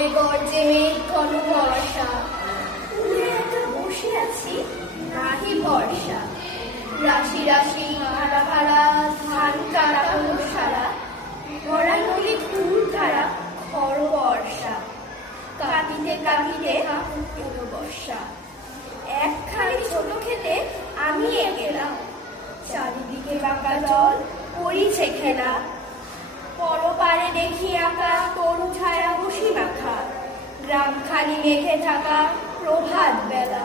গর্জে গর্জে মেঘ ঘন বর্ষা, উড়ে একটা বসে আছি নাহি ভরসা। রাশি রাশি ভাড়া ভাড়া ধান কাটা হলো সারা, ভরা নদী ফুল ধারা খর বর্ষা। কাঁপিতে কাঁপিতে এলো বর্ষা, একখানি ছোট খেতে আমি গেলাম। চারিদিকে বাঁকা জল পড়িছে খেলা, পরপারে দেখি আঁকা তরু ছায়া বসি মাখা। গ্রামখানি মেঘে থাকা প্রভাত বেলা,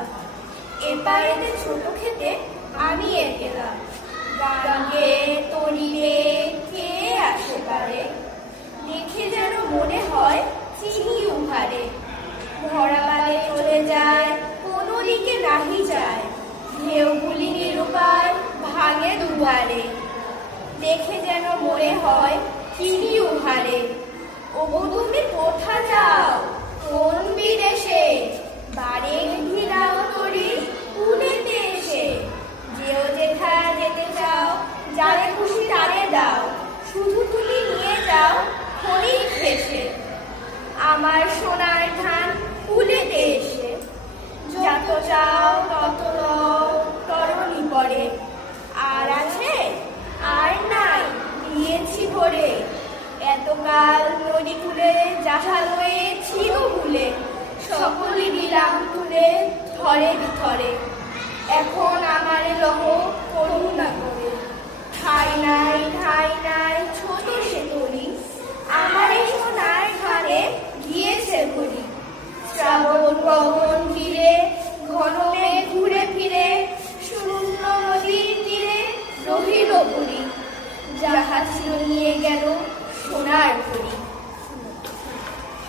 এপারেতে ছোট খেতে আমি গেলাম। গানকে তরিবে কে আসে পারে, দেখে যেন মনে হয় চিনি উহারে। ভরা বালে চলে যায় কোনো দিকে নাহি যায়, ঢেউগুলি নিরুপায় ভাঙে দুধারে। দেখে যেন মনে হয় চিনি উহারে। ওগো তুমি কোথা যাও কোন বিদেশে, বারে ভিড়াও তরি কুলেতে এসে। যেও যেথায় যেতে চাও, যারে খুশি তারে দাও, শুধু তুমি নিয়ে যাও ক্ষণিক ভেসে। আমার সোনার ধান কুলেতে এসে, যত চাও তত লও তরণী পরে। আর আছে আর নাই দিয়েছি ভরে, এতকাল নদী কুলে যাহা লয়ে ছিল ভুলে, সকলই দিলাম তুলে থরে বিথরে। এখন আমারে লহ করুণা করে, ঠাই নাই ছোট সে তরি, আমার এই সোনার ধানে গিয়েছে ভরি। শ্রাবণ গগন ঘিরে ঘন মেঘ ঘুরে ফিরে, শূন্য নদীর তীরে রহিল পুরী, যাহা ছিল নিয়ে গেল সোনার পুরী।